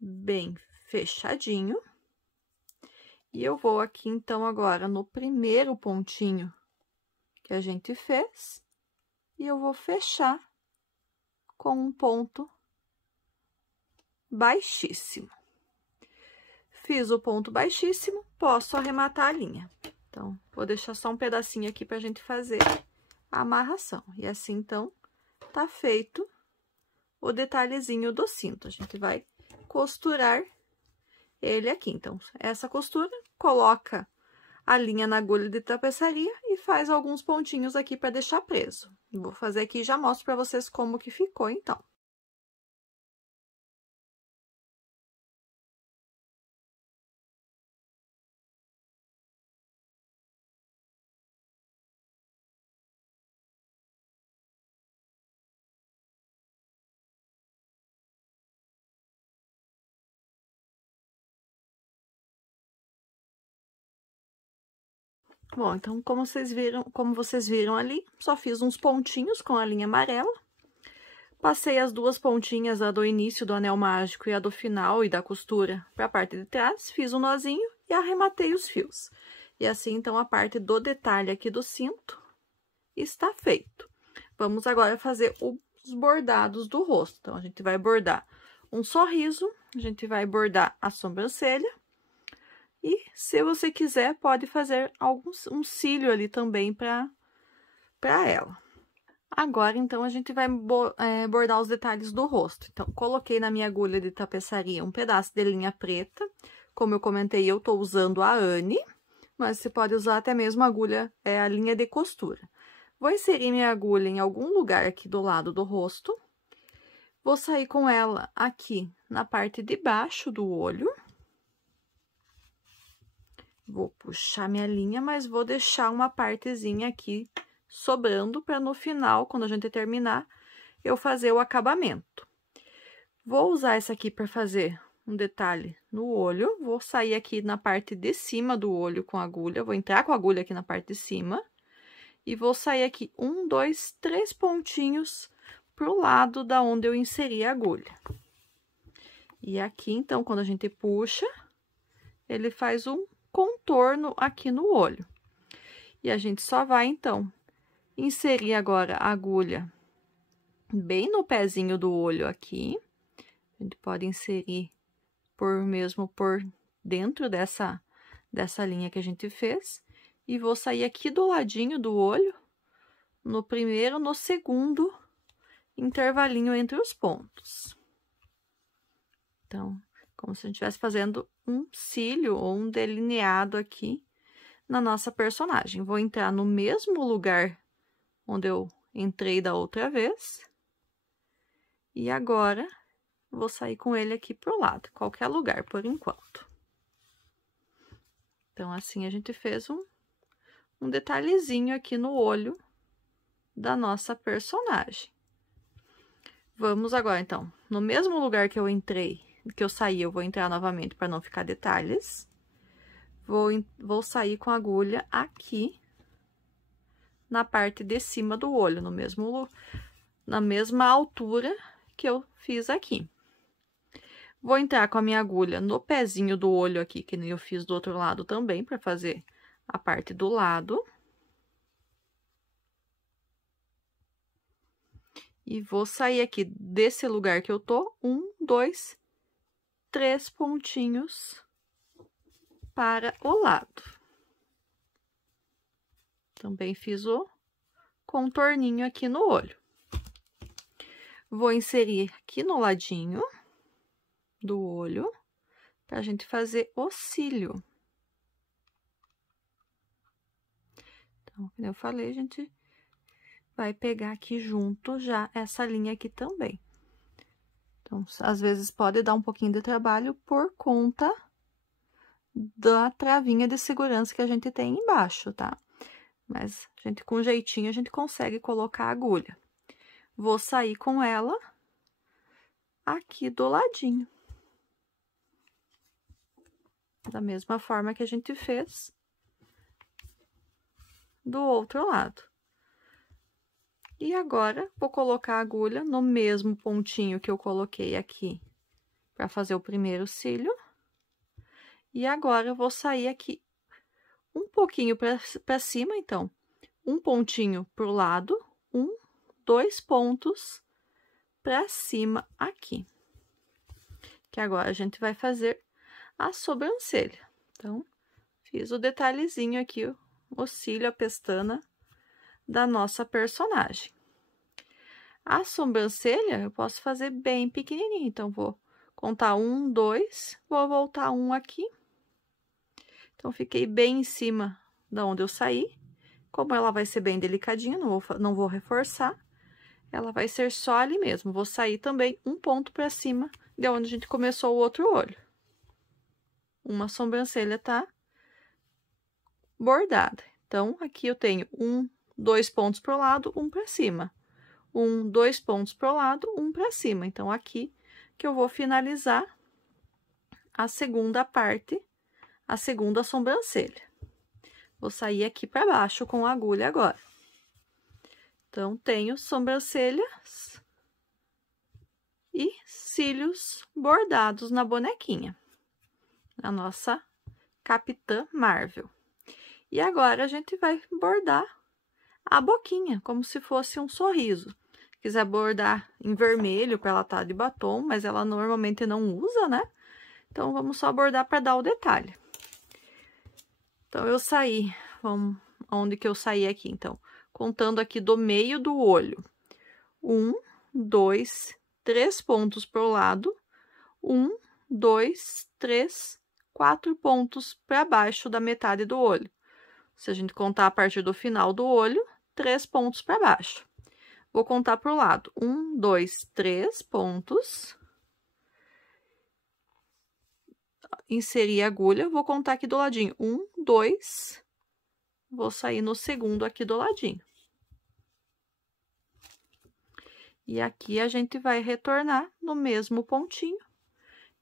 bem fechadinho. E eu vou aqui, então, agora no primeiro pontinho que a gente fez, e eu vou fechar com um ponto baixíssimo. Fiz o ponto baixíssimo, posso arrematar a linha. Então, vou deixar só um pedacinho aqui pra gente fazer a amarração. E assim, então, tá feito o detalhezinho do cinto. A gente vai costurar ele aqui. Então, essa costura, coloca a linha na agulha de tapeçaria e faz alguns pontinhos aqui para deixar preso. Vou fazer aqui e já mostro para vocês como que ficou, então. Bom, então, como vocês viram ali, só fiz uns pontinhos com a linha amarela. Passei as duas pontinhas, a do início do anel mágico e a do final e da costura, para a parte de trás, fiz um nozinho e arrematei os fios. E assim, então, a parte do detalhe aqui do cinto está feito. Vamos agora fazer os bordados do rosto. Então, a gente vai bordar um sorriso, a gente vai bordar a sobrancelha. E, se você quiser, pode fazer um cílio ali também para ela. Agora, então, a gente vai bordar os detalhes do rosto. Então, coloquei na minha agulha de tapeçaria um pedaço de linha preta. Como eu comentei, eu tô usando a Anne, mas você pode usar até mesmo a linha de costura. Vou inserir minha agulha em algum lugar aqui do lado do rosto. Vou sair com ela aqui na parte de baixo do olho. Vou puxar minha linha, mas vou deixar uma partezinha aqui sobrando para no final, quando a gente terminar, eu fazer o acabamento. Vou usar essa aqui para fazer um detalhe no olho. Vou sair aqui na parte de cima do olho com a agulha. Vou entrar com a agulha aqui na parte de cima. E vou sair aqui 1, 2, 3 pontinhos pro lado da onde eu inseri a agulha. E aqui, então, quando a gente puxa, ele faz um contorno aqui no olho. E a gente só vai, então, inserir agora a agulha bem no pezinho do olho aqui. A gente pode inserir mesmo por dentro dessa linha que a gente fez. E vou sair aqui do ladinho do olho, no primeiro, no segundo intervalinho entre os pontos. Então, como se a gente estivesse fazendo um cílio ou um delineado aqui na nossa personagem. Vou entrar no mesmo lugar onde eu entrei da outra vez. E agora, vou sair com ele aqui pro lado, qualquer lugar por enquanto. Então, assim, a gente fez um detalhezinho aqui no olho da nossa personagem. Vamos agora, então, no mesmo lugar que eu entrei, que eu saí, eu vou entrar novamente para não ficar detalhes. Vou sair com a agulha aqui na parte de cima do olho, na mesma altura que eu fiz aqui. Vou entrar com a minha agulha no pezinho do olho aqui, que nem eu fiz do outro lado também, para fazer a parte do lado. E vou sair aqui desse lugar que eu tô, 1, 2, 3 pontinhos para o lado. Também fiz o contorninho aqui no olho. Vou inserir aqui no ladinho do olho, pra gente fazer o cílio. Então, como eu falei, a gente vai pegar aqui junto já essa linha aqui também. Então, às vezes pode dar um pouquinho de trabalho por conta da travinha de segurança que a gente tem embaixo, tá? Mas, com jeitinho, a gente consegue colocar a agulha. Vou sair com ela aqui do ladinho. Da mesma forma que a gente fez do outro lado. E agora, vou colocar a agulha no mesmo pontinho que eu coloquei aqui, para fazer o primeiro cílio. E agora, eu vou sair aqui um pouquinho para cima, então, um pontinho pro lado, 2 pontos para cima aqui. Que agora a gente vai fazer a sobrancelha. Então, fiz o detalhezinho aqui, o cílio, a pestana da nossa personagem. A sobrancelha eu posso fazer bem pequenininha, então, vou contar 1, 2, vou voltar 1 aqui. Então, fiquei bem em cima da onde eu saí. Como ela vai ser bem delicadinha, não vou reforçar, ela vai ser só ali mesmo. Vou sair também um ponto para cima de onde a gente começou o outro olho. Uma sobrancelha tá bordada. Então, aqui eu tenho 2 pontos pro lado, 1 para cima. 2 pontos pro lado, 1 para cima. Então, aqui que eu vou finalizar a segunda parte, a segunda sobrancelha. Vou sair aqui para baixo com a agulha agora. Então, tenho sobrancelhas e cílios bordados na bonequinha, a nossa Capitã Marvel. E agora, a gente vai bordar a boquinha, como se fosse um sorriso. Quiser bordar em vermelho, para ela estar de batom, mas ela normalmente não usa, né? Então, vamos só bordar para dar o detalhe. Então, eu saí, onde que eu saí aqui, então? Contando aqui do meio do olho. 1, 2, 3 pontos pro lado. 1, 2, 3, 4 pontos para baixo da metade do olho. Se a gente contar a partir do final do olho, 3 pontos para baixo. Vou contar pro lado. 1, 2, 3 pontos. Inserir a agulha, vou contar aqui do ladinho. 1, 2, vou sair no segundo aqui do ladinho. E aqui a gente vai retornar no mesmo pontinho.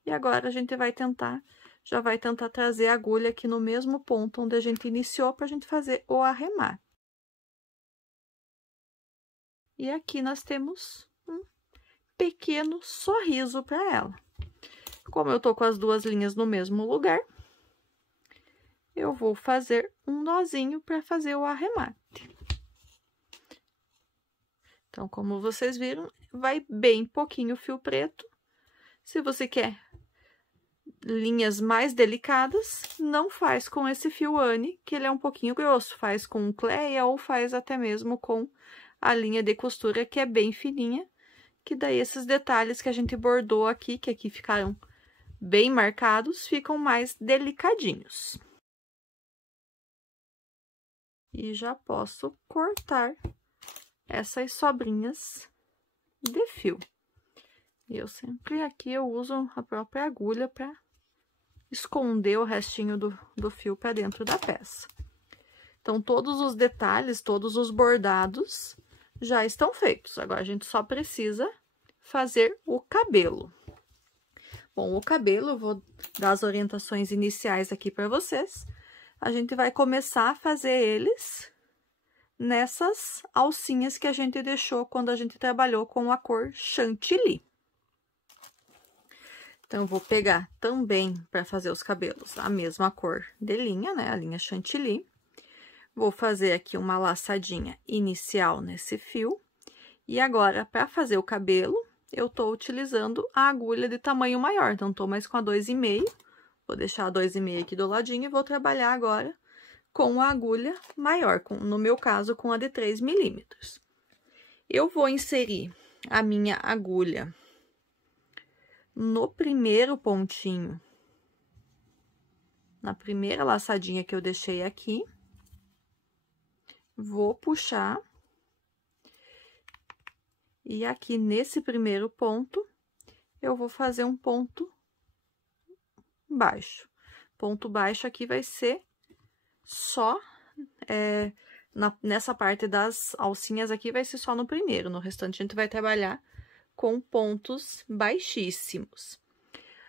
E agora a gente vai tentar, já vai tentar trazer a agulha aqui no mesmo ponto onde a gente iniciou para a gente fazer o arremate. E aqui nós temos um pequeno sorriso para ela. Como eu tô com as duas linhas no mesmo lugar, eu vou fazer um nozinho para fazer o arremate. Então, como vocês viram, vai bem pouquinho fio preto. Se você quer linhas mais delicadas, não faz com esse fio Anne, que ele é um pouquinho grosso. Faz com Cleia ou faz até mesmo com a linha de costura, que é bem fininha. Que daí esses detalhes que a gente bordou aqui, que aqui ficaram bem marcados, ficam mais delicadinhos. E já posso cortar essas sobrinhas de fio. E eu sempre aqui eu uso a própria agulha para esconder o restinho do fio para dentro da peça. Então, todos os detalhes, todos os bordados já estão feitos. Agora, a gente só precisa fazer o cabelo. Bom, o cabelo, eu vou dar as orientações iniciais aqui para vocês. A gente vai começar a fazer eles nessas alcinhas que a gente deixou quando a gente trabalhou com a cor chantilly. Então, eu vou pegar também para fazer os cabelos a mesma cor de linha, né? A linha chantilly. Vou fazer aqui uma laçadinha inicial nesse fio. E agora, para fazer o cabelo, eu tô utilizando a agulha de tamanho maior. Então, tô mais com a 2,5. Vou deixar a 2,5 aqui do ladinho e vou trabalhar agora com a agulha maior, no meu caso, com a de 3 milímetros. Eu vou inserir a minha agulha no primeiro pontinho, na primeira laçadinha que eu deixei aqui. Vou puxar. E aqui nesse primeiro ponto, eu vou fazer um ponto baixo. Ponto baixo aqui vai ser só, nessa parte das alcinhas aqui vai ser só no primeiro, no restante a gente vai trabalhar com pontos baixíssimos.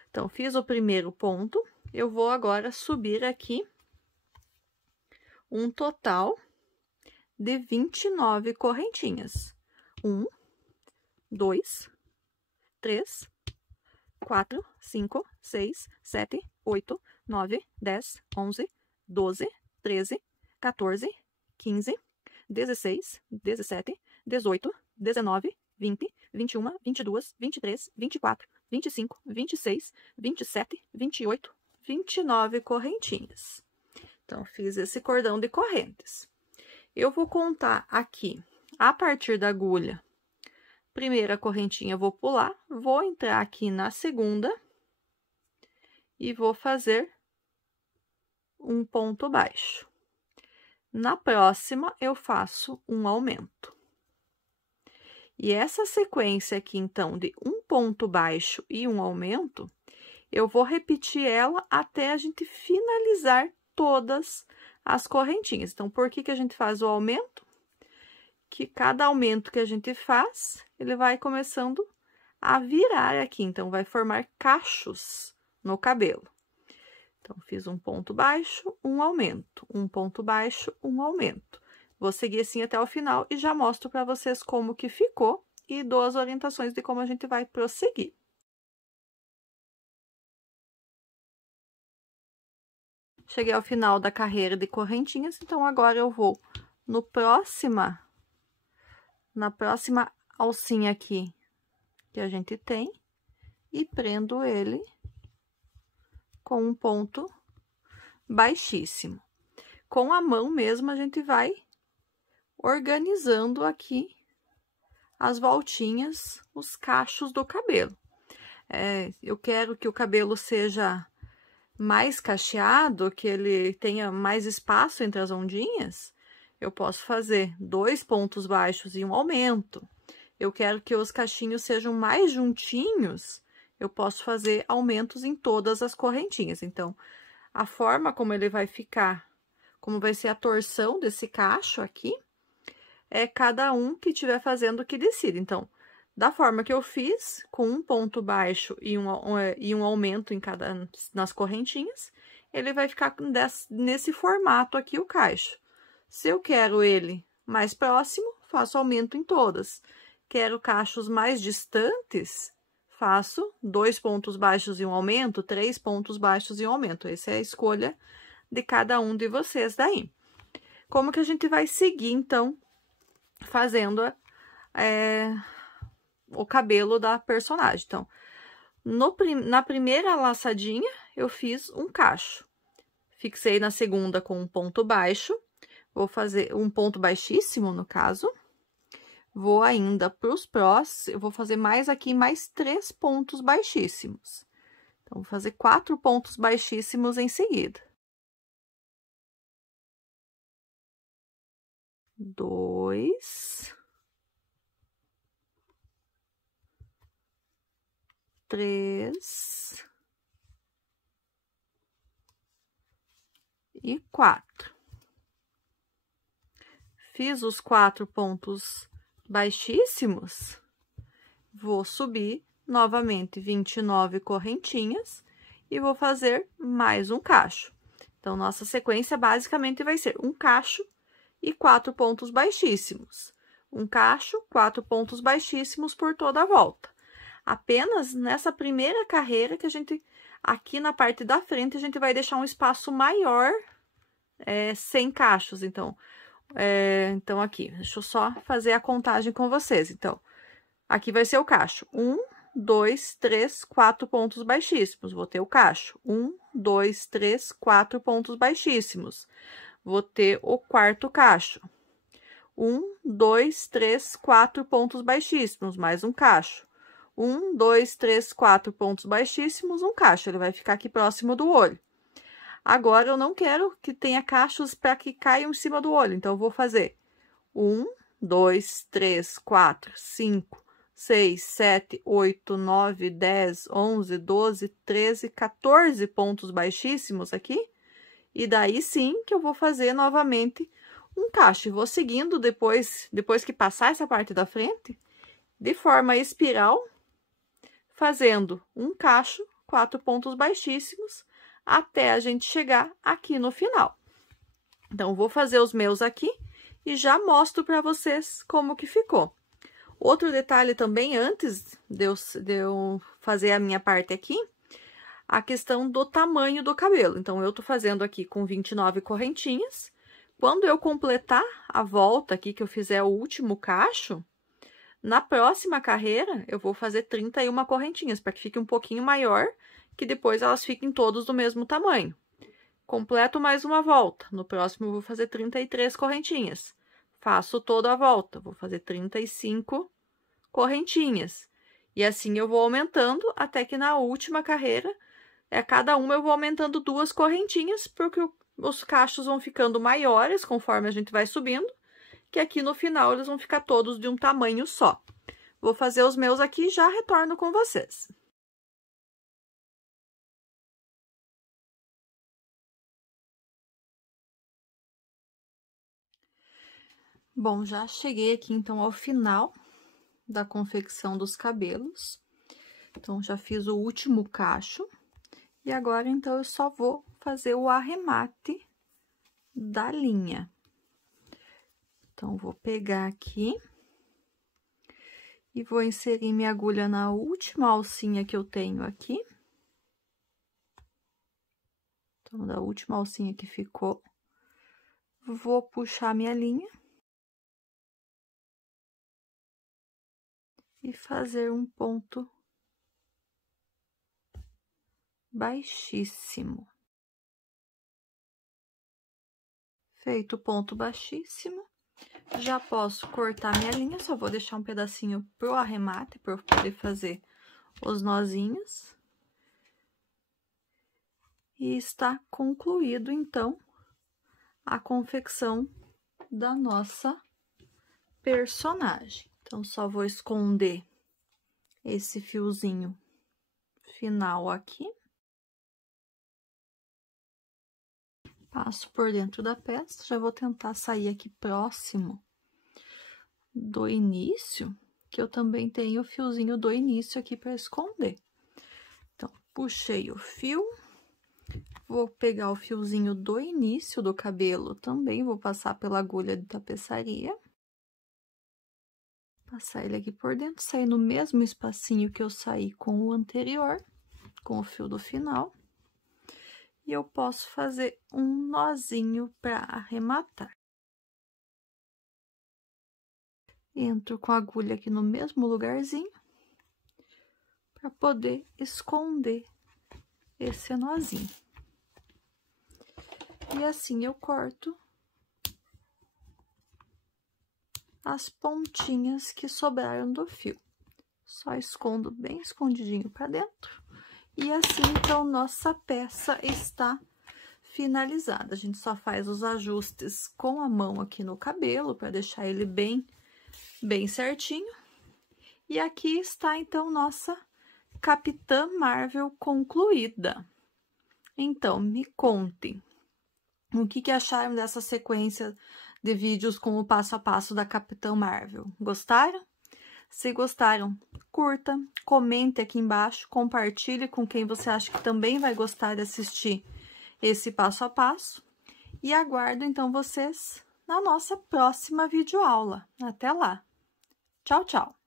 Então, fiz o primeiro ponto, eu vou agora subir aqui um total de 29 correntinhas. 1, 2, 3, 4, 5, 6, 7, 8, 9, 10, 11, 12, 13, 14, 15, 16, 17, 18, 19, 20, 21, 22, 23, 24, 25, 26, 27, 28, 29 correntinhas. Então, fiz esse cordão de correntes. Eu vou contar aqui, a partir da agulha, primeira correntinha, vou pular, vou entrar aqui na segunda e vou fazer um ponto baixo. Na próxima, eu faço um aumento. E essa sequência aqui, então, de um ponto baixo e um aumento, eu vou repetir ela até a gente finalizar todas as correntinhas. Então, por que que a gente faz o aumento? Que cada aumento que a gente faz, ele vai começando a virar aqui. Então, vai formar cachos no cabelo. Então, fiz um ponto baixo, um aumento, um ponto baixo, um aumento. Vou seguir assim até o final e já mostro para vocês como que ficou e dou as orientações de como a gente vai prosseguir. Cheguei ao final da carreira de correntinhas, então agora eu vou na próxima alcinha aqui que a gente tem e prendo ele com um ponto baixíssimo. Com a mão mesmo, a gente vai organizando aqui as voltinhas, os cachos do cabelo. Eu quero que o cabelo seja mais cacheado, que ele tenha mais espaço entre as ondinhas, eu posso fazer 2 pontos baixos e um aumento. Eu quero que os cachinhos sejam mais juntinhos, eu posso fazer aumentos em todas as correntinhas. Então, a forma como ele vai ficar, como vai ser a torção desse cacho aqui, é cada um que estiver fazendo que decide. Então, da forma que eu fiz, com um ponto baixo e um aumento nas correntinhas, ele vai ficar nesse formato aqui o cacho. Se eu quero ele mais próximo, faço aumento em todas. Quero cachos mais distantes, faço 2 pontos baixos e um aumento, 3 pontos baixos e um aumento. Essa é a escolha de cada um de vocês daí. Como que a gente vai seguir, então, fazendo o cabelo da personagem? Então, na primeira laçadinha, eu fiz um cacho. Fixei na segunda com um ponto baixo, vou fazer um ponto baixíssimo, no caso. Vou ainda para os prós, eu vou fazer mais 3 pontos baixíssimos. Então, vou fazer 4 pontos baixíssimos em seguida. 2, 3 e 4. Fiz os 4 pontos baixíssimos, vou subir novamente 29 correntinhas e vou fazer mais um cacho. Então, nossa sequência basicamente vai ser um cacho e 4 pontos baixíssimos. Um cacho, 4 pontos baixíssimos por toda a volta. Apenas nessa primeira carreira que a gente, aqui na parte da frente, a gente vai deixar um espaço maior, sem cachos. Então, aqui, deixa eu só fazer a contagem com vocês. Então, aqui vai ser o cacho. 1, 2, 3, 4 pontos baixíssimos. Vou ter o cacho. 1, 2, 3, 4 pontos baixíssimos. Vou ter o quarto cacho. 1, 2, 3, 4 pontos baixíssimos, mais um cacho. 1, 2, 3, 4 pontos baixíssimos, um cacho. Ele vai ficar aqui próximo do olho. Agora, eu não quero que tenha cachos para que caiam em cima do olho. Então, eu vou fazer 1, 2, 3, 4, 5, 6, 7, 8, 9, 10, 11, 12, 13, 14 pontos baixíssimos aqui. E daí, sim, que eu vou fazer novamente um cacho. E vou seguindo depois que passar essa parte da frente, de forma espiral, fazendo um cacho, 4 pontos baixíssimos, até a gente chegar aqui no final. Então, vou fazer os meus aqui e já mostro para vocês como que ficou. Outro detalhe também, antes de eu fazer a minha parte aqui, a questão do tamanho do cabelo. Então, eu tô fazendo aqui com 29 correntinhas. Quando eu completar a volta aqui, que eu fizer o último cacho, na próxima carreira, eu vou fazer 31 correntinhas, para que fique um pouquinho maior, que depois elas fiquem todos do mesmo tamanho. Completo mais uma volta. No próximo, eu vou fazer 33 correntinhas. Faço toda a volta, vou fazer 35 correntinhas. E assim eu vou aumentando até que na última carreira, cada uma eu vou aumentando 2 correntinhas, porque os cachos vão ficando maiores conforme a gente vai subindo, que aqui no final eles vão ficar todos de um tamanho só. Vou fazer os meus aqui e já retorno com vocês. Bom, já cheguei aqui, então, ao final da confecção dos cabelos. Então, já fiz o último cacho. E agora, então, eu só vou fazer o arremate da linha. Então, vou pegar aqui e vou inserir minha agulha na última alcinha que eu tenho aqui. Então, da última alcinha que ficou, vou puxar minha linha. E fazer um ponto baixíssimo. Feito o ponto baixíssimo, já posso cortar minha linha, só vou deixar um pedacinho pro arremate, para eu poder fazer os nozinhos. E está concluído, então, a confecção da nossa personagem. Então, só vou esconder esse fiozinho final aqui. Passo por dentro da peça, já vou tentar sair aqui próximo do início, que eu também tenho o fiozinho do início aqui para esconder. Então, puxei o fio, vou pegar o fiozinho do início do cabelo também, vou passar pela agulha de tapeçaria. Passar ele aqui por dentro, sair no mesmo espacinho que eu saí com o anterior, com o fio do final. E eu posso fazer um nozinho para arrematar. Entro com a agulha aqui no mesmo lugarzinho, para poder esconder esse nozinho. E assim eu corto as pontinhas que sobraram do fio. Só escondo bem escondidinho para dentro. E assim, então, nossa peça está finalizada. A gente só faz os ajustes com a mão aqui no cabelo, para deixar ele bem certinho. E aqui está, então, nossa Capitã Marvel concluída. Então, me contem o que acharam dessa sequência de vídeos com o passo a passo da Capitã Marvel. Gostaram? Se gostaram, curta, comente aqui embaixo, compartilhe com quem você acha que também vai gostar de assistir esse passo a passo. E aguardo, então, vocês na nossa próxima videoaula. Até lá! Tchau, tchau!